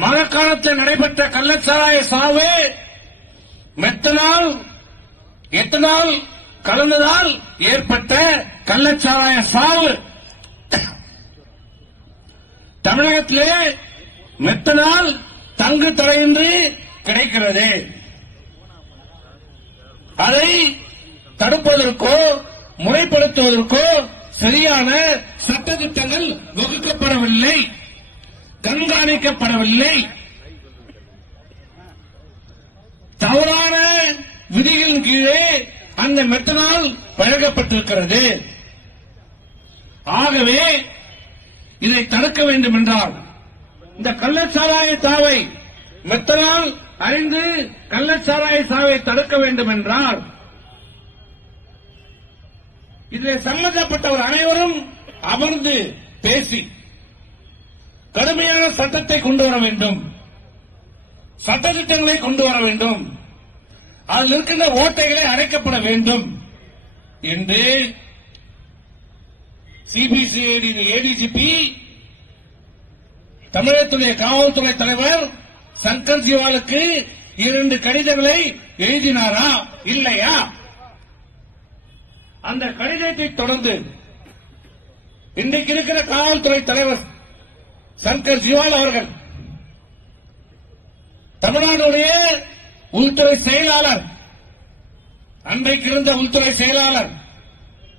மரக்காணத்தில் நடைபெற்ற கள்ளச்சாராய சாவு மெத்தனால் எத்தனால் கலந்ததால் ஏற்பட்ட கள்ளச்சாராய சாவு. தமிழகத்திலே மெத்தனால் தங்கு தடையின்றி கிடைக்கிறது. அதை தடுப்பதற்கோ முறைப்படுத்துவதற்கோ சரியான சட்டத்திட்டங்கள் வகுக்கப்படவில்லை, கண்காணிக்கப்படவில்லை. தவறான விதிகளின் கீழே அந்த மெத்தனால் வழங்கப்பட்டிருக்கிறது. ஆகவே இதை தடுக்க வேண்டும் என்றால் இந்த கள்ளச்சாராய சாவை மெத்தனால் அறிந்து கள்ளச்சாராய சாவை தடுக்க வேண்டும் என்றால் இதில் சம்பந்தப்பட்டவர் அனைவரும் அமர்ந்து பேசி கடுமையான சட்டத்தை கொண்டு வர வேண்டும், சட்டத்திட்டங்களை கொண்டு வர வேண்டும், அதில் இருக்கின்ற ஓட்டைகளை அடைக்கப்பட வேண்டும் என்று சிபிசிஐடி ஏடிஜிபி தமிழகத்துடைய காவல்துறை தலைவர் சங்கர் ஜிவாலுக்கு 2 கடிதங்களை எழுதினாரா இல்லையா? அந்த கடிதத்தை தொடர்ந்து இன்றைக்கு இருக்கிற காவல்துறை தலைவர் சங்கர் ஜிவால் அவர்கள் தமிழ்நாடுடைய உள்துறை செயலாளர், அன்றைக்கு இருந்த உள்துறை செயலாளர்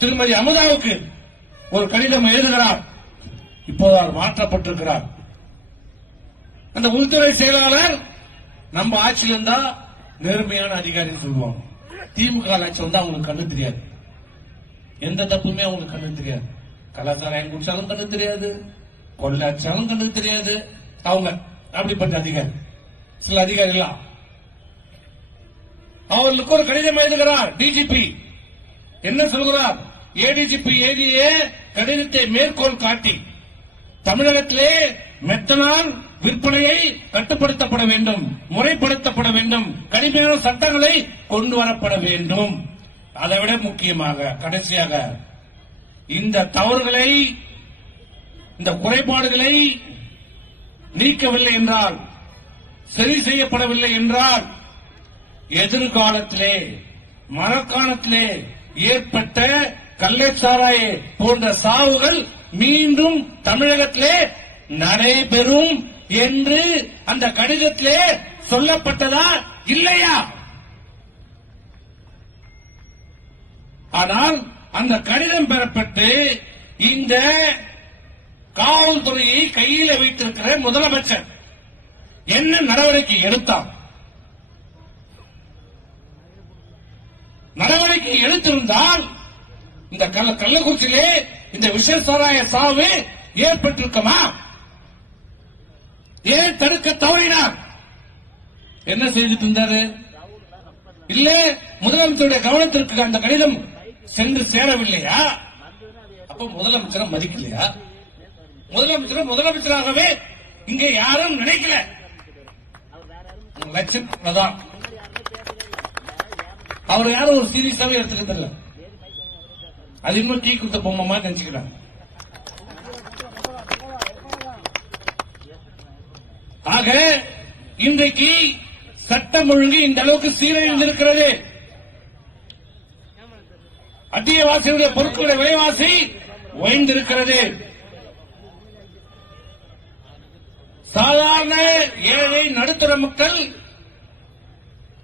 திருமதி அமுதாவுக்கு ஒரு கடிதம் எழுதுகிறார். இப்போது அவர் மாற்றப்பட்டிருக்கிறார். அந்த உள்துறை செயலாளர் நம்ம ஆட்சியில் இருந்தா நேர்மையான அதிகாரின்னு சொல்லுவாங்க. திமுக ஆட்சி வந்தா அவங்களுக்கு கண்ணு தெரியாது, எந்த தப்புமே அவங்களுக்கு கண்ணு தெரியாது. கலாச்சாரம் குடிச்சாலும் கண்ணு தெரியாது, கொள்ளாச்சாலும் கண்ணு தெரியாது. அவங்க அப்படிப்பட்ட அதிகாரி. சில அதிகாரிகள் அவர்களுக்கு ஒரு கடிதம் எழுதுகிறார் டிஜிபி. என்ன சொல்கிறார்? ஏடிஜிபி எழுதிய கடிதத்தை மேற்கோள் காட்டி தமிழகத்திலே மெத்தனால் விற்பனையை கட்டுப்படுத்தப்பட வேண்டும், முறைப்படுத்தப்பட வேண்டும், கடுமையான சட்டங்களை கொண்டு வரப்பட வேண்டும். அதைவிட முக்கியமாக கடைசியாக இந்த தவறுகளை, இந்த குறைபாடுகளை நீக்கவில்லை என்றால், சரி செய்யப்படவில்லை என்றால் எதிர்காலத்திலே மரக்காணத்திலே ஏற்பட்ட கள்ளச்சாராய போன்ற சாவுகள் மீண்டும் தமிழகத்திலே நடைபெறும் என்று அந்த கடிதத்திலே சொல்லப்பட்டதா இல்லையா? ஆனால் அந்த கடிதம் பெறப்பட்டு இந்த காவல்துறையை கையில வைத்திருக்கிற முதலமைச்சர் என்ன நடவடிக்கை எடுத்தார்? நடவடிக்கை எடுத்திருந்தால் இந்த கள்ளக்குறிச்சியிலே இந்த விஷசாராய சாவு ஏற்பட்டிருக்குமா? ஏன் தடுக்க தவறினார்? என்ன செய்துட்டு இருந்தாரு? இல்ல முதலமைச்சருடைய கவனத்திற்கு அந்த கடிதம் சென்று சேரவில்லையா? அப்ப முதலமைச்சரை மதிக்கலையா? முதலமைச்சராகவே இங்க யாரும் நினைக்கல. லட்சம் தான் அவர் யாரும் ஒரு சீரியஸாவே எடுத்துக்கிறதில்ல. அது இன்னும் டீ குத்த பொம்மை நினைச்சுக்கிறாங்க. ஆக இன்றைக்கு சட்டம் ஒழுங்கு இந்த அளவுக்கு சீரழிந்திருக்கிறது. அத்தியாவசிய பொருட்களுடைய விலைவாசி உயர்ந்திருக்கிறது. சாதாரண ஏழை நடுத்தர மக்கள்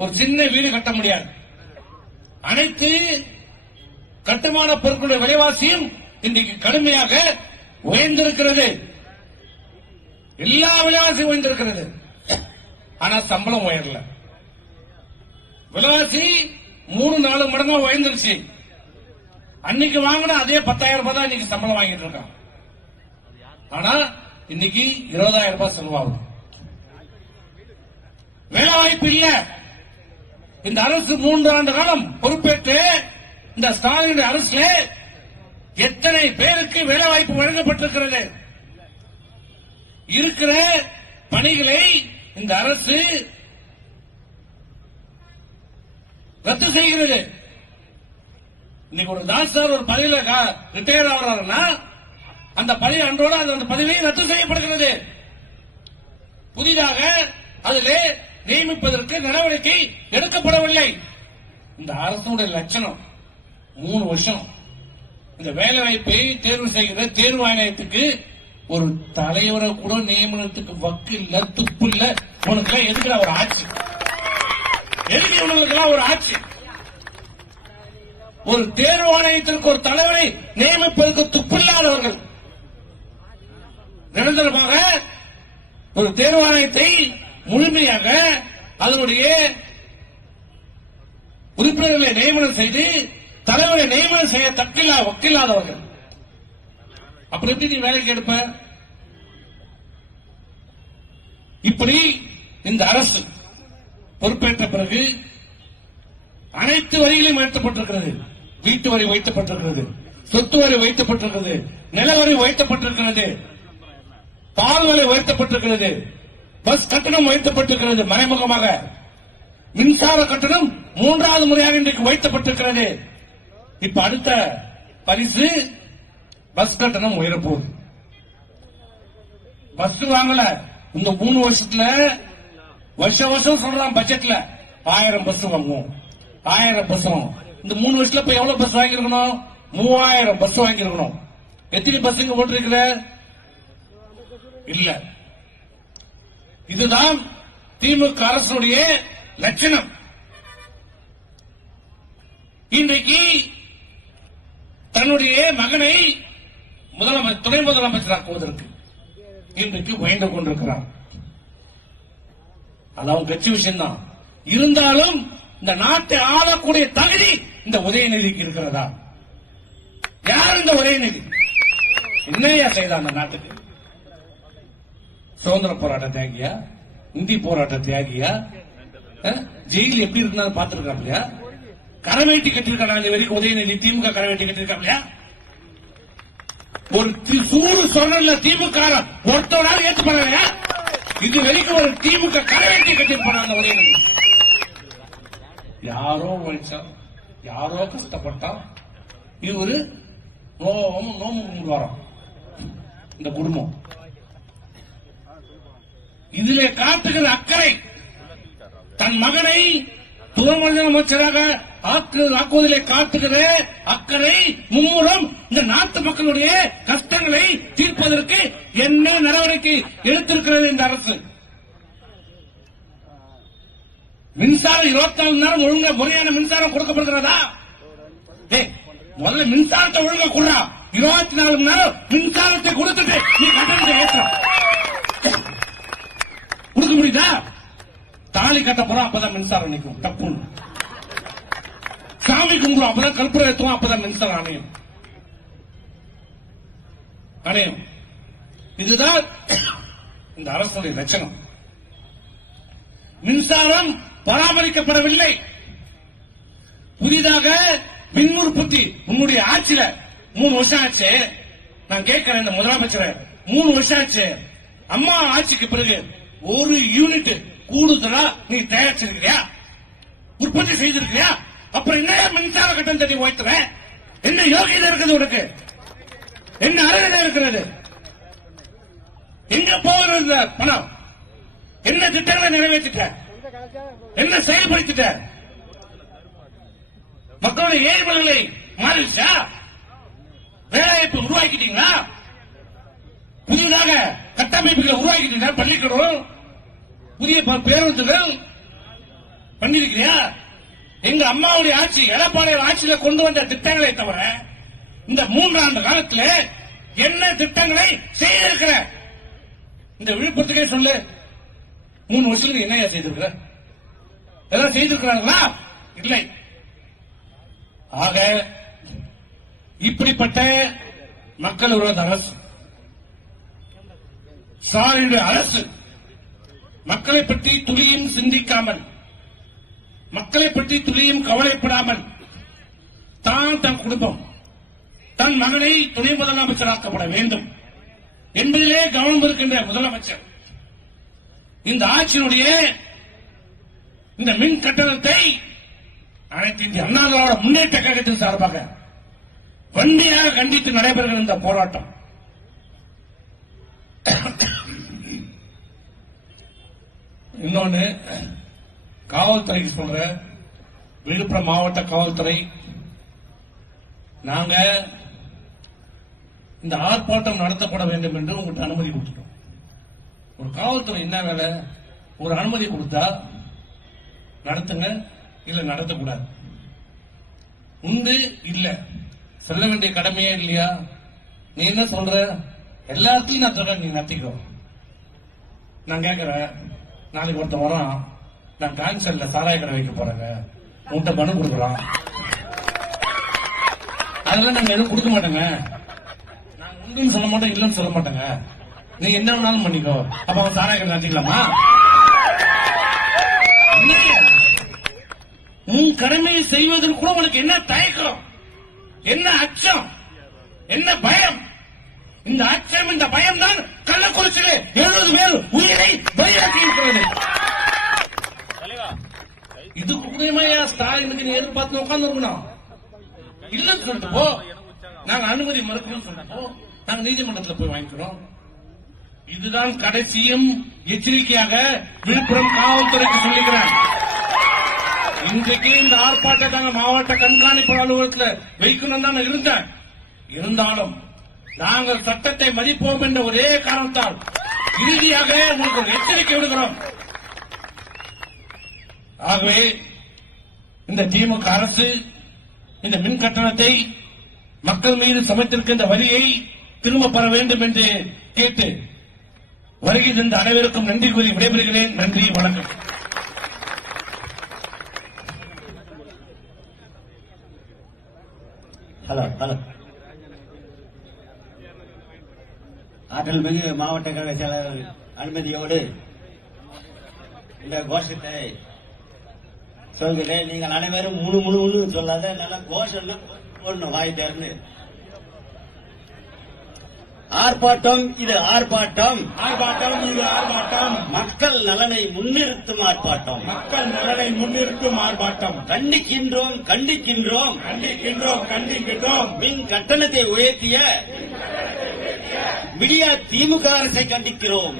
ஒரு சின்ன வீடு கட்ட முடியாது. அனைத்து கட்டுமான பொருட்களுடைய விலைவாசியும் இன்றைக்கு கடுமையாக உயர்ந்திருக்கிறது. எல்லா விலைவாசியும் உயர்ந்திருக்கிறது. ஆனா சம்பளம் உயரல. விலைவாசி 3-4 மடங்கு உயர்ந்துருச்சு. அன்னைக்கு வாங்கினா அதே 10,000 ரூபாய் தான் இன்னைக்கு சம்பளம் வாங்கிட்டு இருக்கான். ஆனா இன்னைக்கு 20,000 ரூபாய் செலவாகும். வேலை வாய்ப்பு இல்ல. இந்த அரசு 3 ஆண்டு காலம் பொறுப்பேற்று இந்த ஸ்டாலின் அரசுல எத்தனை பேருக்கு வேலை வாய்ப்பு வழங்கப்பட்டிருக்கிறது? இருக்கிற பணிகளை இந்த அரசு ரத்து செய்கிறது. இன்னைக்கு ஒரு தாசார் ஒரு பதவியில ரிட்டையர் ஆகிறாருன்னா அந்த பதவி அன்றோடு அந்த பதவி ரத்து செய்யப்படுகிறது. புதிதாக அதிலே நியமிப்பதற்கு நடவடிக்கை எடுக்கப்படவில்லை. இந்த அரசுடைய லட்சணம் 3 வருஷம் இந்த வேலைவாய்ப்பை தேர்வு செய்கிற தேர்வு ஆணையத்துக்கு ஒரு தலைவரை கூட நியமனத்துக்கு வக்கு இல்ல, துப்பு இல்ல. உனக்கு எதுக்குற ஒரு ஆட்சி? எதுக்கு இவனுக்கெல்லாம் ஒரு ஆட்சி? ஒரு தேர்வு ஆணையத்திற்கு ஒரு தலைவரை நியமிப்பதற்கு துப்பில்லாதவர்கள் நிரந்தரமாக ஒரு தேர்வு ஆணையத்தை முழுமையாக அதனுடைய உறுப்பினர்களை நியமனம் செய்து தலைவரை நியமனம் செய்ய வக்கில்லாதவர்கள். அப்படி எப்படி நீ வேலைக்கு எடுப்ப? இப்படி இந்த அரசு பொறுப்பேற்ற பிறகு அனைத்து வரிகளையும் உயர்த்தப்பட்டிருக்கிறது. வீட்டு வரி உயர்த்தப்பட்டிருக்கிறது, சொத்து வரி உயர்த்தப்பட்டிருக்கிறது, நில வரி உயர்த்தப்பட்டிருக்கிறது, பால் விலை உயர்த்தப்பட்டிருக்கிறது, பஸ் கட்டணம் உயர்த்தப்பட்டிருக்கிறது, மறைமுகமாக மின்சார கட்டணம் 3வது முறையாக இன்றைக்கு உயர்த்தப்பட்டிருக்கிறது. இப்ப அடுத்த பரிசு பஸ் கட்டணம் உயரப்போகுது. பஸ் வாங்கல இந்த 3 வருஷத்துல வருஷம் சொல்றான் பட்ஜெட்ல 1000 பஸ் வாங்குவோம், 1000 பஸ் வாங்குவோம். இந்த 3 வருஷத்துல இப்ப எவ்வளவு பஸ் வாங்கிருக்கணும்? 3000 பஸ் வாங்கிருக்கணும். எத்தனை பஸ்ஸுங்க ஓட்டிருக்கிற? இல்ல. இதுதான் திமுக அரசுடைய லட்சணம். இன்றைக்கு தன்னுடைய மகனை துணை முதலமைச்சராக்குவதற்கு இன்றைக்கு முயன்று கொண்டிருக்கிறார். அது அவங்க கட்சி விஷயம்தான். இருந்தாலும் இந்த நாட்டை ஆளக்கூடிய தகுதி இந்த உதயநிதிக்கு இருக்கிறதா? யார் இந்த உதயநிதி? என்னையா செய்தா அந்த நாட்டுக்கு? சுதந்திர போராட்ட தியாகியா? இந்தி போராட்ட தியாகியா? ஜெயில எப்படி இருக்குன்னு பாத்துருக்காப்லையா? கரவேட்டி கட்டிருக்காங்க இது வரைக்கும் உதயநிதி. திமுக கரவேட்டி கட்டிருக்காப்லையா? ஒரு சூடு சொன்ன திமுக ஒருத்தவனால ஏற்றுப்பாங்க. இது வரைக்கும் ஒரு திமுக கரவேட்டி கட்டிருப்பாங்க உதயநிதி. யாரோ உழைச்சா, யாரோ கஷ்டப்பட்டா, இவரு நோம்பு கும்பிடுவாராம் இந்த குடும்பம். இதிலே காட்டுகிற அக்கறை, தன் மகனை துணை முதலமைச்சராக ஆக்குவதிலே காட்டுகிற அக்கறை மும்முரம் இந்த நாட்டு மக்களுடைய கஷ்டங்களை தீர்ப்பதற்கு என்ன நடவடிக்கை எடுத்திருக்கிறது இந்த அரசு? மின்சாரம் 24 மணி நேரம் ஒழுங்கா முறையான மின்சாரம் கொடுக்கப்படுகிறதா? முதல்ல மின்சாரத்தை ஒழுங்கா கொடுறா. 24 மணி நேரம் மின்சாரத்தை கொடுத்துட்டு நீ கட்டணத்தை ஏற்ற கொடுக்க முடியுதா? தாலி கட்ட போறோம் அப்பதான் மின்சாரம் நிற்கும். தப்புன்னு சாமி கும்பிடும் அப்பதான் கற்பூரம் ஏற்றுவோம், அப்பதான் மின்சாரம் அணையும். இதுதான் இந்த அரசுடைய லட்சணம். மின்சாரம் பராமரிக்கப்படவில்லை. புதிதாக மின் உற்பத்தி உன்னுடைய ஆட்சியில 3 வருஷம் ஆச்சு. நான் கேட்கிறேன் இந்த முதலமைச்சர், 3 வருஷம் ஆச்சு. அம்மா ஆட்சிக்கு பிறகு ஒரு யூனிட் கூடுதலா நீ தயாரிச்சிருக்கிறியா? உற்பத்தி செய்திருக்கிறியா? அப்புறம் என்ன மின்சார கட்டணம் தண்ணி உயர்த்துற? என்ன யோகியதை இருக்குது உனக்கு? என்ன அழகதை இருக்கிறது? எங்க போகிறது பணம்? என்ன திட்டங்களை நிறைவேற்றிட்ட? என்ன செயல்படுத்திட்ட? மக்களுடைய ஏழ்மைகளை மாறிச்சா? வேலைவாய்ப்பு உருவாக்கிட்டீங்களா? புதிதாக கட்டமைப்புகளை உருவாக்கிட்டீங்களா? பள்ளிக்கூடம், புதிய பேருந்துகள் பண்ணிருக்கிறியா? எங்க அம்மாவுடைய ஆட்சி, எடப்பாடிய ஆட்சியில கொண்டு வந்த திட்டங்களை தவிர இந்த 3 ஆண்டு காலத்தில் என்ன திட்டங்களை செய்திருக்கிற? இந்த விழுப்புரத்துக்கே சொல்லு. 3 வருஷத்துக்கு என்னையா செய்திருக்கிற? எல்லாம் செய்திருக்கிறாங்களா? இல்லை. ஆக இப்படிப்பட்ட மக்கள் விரோத அரசு, ஸ்டாலினுடைய அரசு மக்களை பற்றி துளியும் சிந்திக்காமல், மக்களை பற்றி துளியும் கவலைப்படாமல், தன் குடும்பம், தன் மகனை துணை முதலமைச்சராக்கப்பட வேண்டும் என்பதிலே கவனம் இருக்கின்ற முதலமைச்சர் இந்த ஆட்சியினுடைய இந்த மின் கட்டணத்தை அனைத்து இந்திய அண்ணா திராவிட முன்னேற்ற கழகத்தின் சார்பாக வன்மையாக கண்டித்து நடைபெறுகிற இந்த போராட்டம் இன்னொன்னு காவல்துறைக்கு சொல்ற, விழுப்புரம் மாவட்ட காவல்துறை, நாங்க இந்த ஆர்ப்பாட்டம் நடத்தப்பட வேண்டும் என்று உங்களுக்கு அனுமதி கொடுத்துட்டோம். ஒரு காவல்துறை என்ன வேலை? ஒரு அனுமதி கொடுத்தா நடத்துங்க, இல்ல நடத்தக்கூடாது. உண்டு இல்ல சொல்ல வேண்டிய கடமையே இல்லையா? நீ என்ன சொல்ற? எல்லாத்தையும் நான் சொல்றேன், நீ நடத்திக்கோ. நான் கேட்கிறேன், நாளைக்கு ஒருத்தன் வரான், நான் கான்சர்ல சாராய கடை வைக்க போறேங்க, உன்கிட்ட மனு கொடுக்கலாம். அதெல்லாம் நாங்க எதுவும் கொடுக்க மாட்டோங்க. நாங்க உண்டுன்னு சொல்ல மாட்டோம், இல்லன்னு சொல்ல மாட்டோங்க. நீ என்ன வேணாலும் பண்ணிக்கோ. அப்ப அவன் சாராய கடை நடத்திக்கலாமா? உன் கடமையை செய்வதில் கூட உனக்கு என்ன தயக்கம், என்ன அச்சம், என்ன பயம்? இந்த அச்சம், இந்த பயம் தான் கள்ளக்குறிச்சியிலே 70 பேர் உயிரை பலியாக்கி இருக்கிறது. இதுக்கு கூடமையா ஸ்டாலினுக்கு நீ எதிர்பார்த்து உட்கார்ந்து இருக்கணும்? இல்லன்னு சொல்லிட்டு போ. நாங்க அனுமதி மறுக்கணும்னு சொல்லிட்டு நாங்க நீதிமன்றத்தில் போய் வாங்கிக்கிறோம். இதுதான் கடைசியும் எச்சரிக்கையாக விழுப்புரம் காவல்துறைக்கு சொல்லுகிறேன். இன்றைக்கு இந்த ஆர்ப்பாட்டத்தை மாவட்ட கண்காணிப்பு அலுவலகத்தில் வைக்கணும் தான் இருந்தேன். இருந்தாலும் நாங்கள் சட்டத்தை மதிப்போம் என்ற ஒரே காரணத்தால் இறுதியாக உங்களுக்கு எச்சரிக்கை விடுகிறோம். ஆகவே இந்த திமுக அரசு இந்த மின் கட்டணத்தை மக்கள் மீது சமைத்திருக்கின்ற வரியை திரும்ப பெற வேண்டும் என்று கேட்டு வருகை தந்த அனைவருக்கும் நன்றி கூறி விடைபெறுகிறேன். நன்றி, வணக்கம். ஹலோ ஆற்றல் மிகு மாவட்ட கழக செயலாளர் அனுமதியோடு இந்த கோஷத்தை சொல்கிறேன். நீங்கள் அனைவரும் முழு முழு சொல்லாத நல்லா கோஷம் ஒண்ணு வாய் திறந்து ஆர்ப்பாட்டம், இது ஆர்ப்பாட்டம், ஆர்ப்பாட்டம், இது ஆர்ப்பாட்டம், மக்கள் நலனை முன்னிறுத்தும் ஆர்ப்பாட்டம், மக்கள் நலனை முன்னிறுத்தும் ஆர்ப்பாட்டம். கண்டிக்கின்றோம் கண்டிக்கின்றோம் கண்டிக்கின்றோம் கண்டிக்கின்றோம். மின் கட்டணத்தை உயர்த்திய விடியா திமுக அரசை கண்டிக்கிறோம்.